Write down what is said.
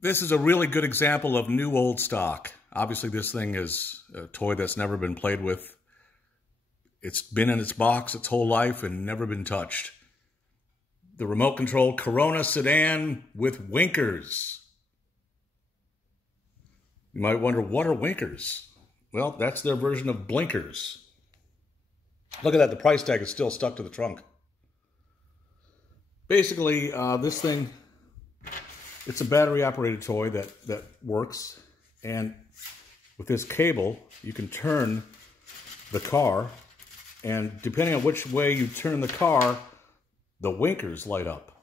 This is a really good example of new old stock. Obviously, this thing is a toy that's never been played with. It's been in its box its whole life and never been touched. The remote control Corona Sedan with winkers. You might wonder, what are winkers? Well, that's their version of blinkers. Look at that, the price tag is still stuck to the trunk. Basically, this thing, it's a battery-operated toy that works. And with this cable, you can turn the car. And depending on which way you turn the car, the winkers light up.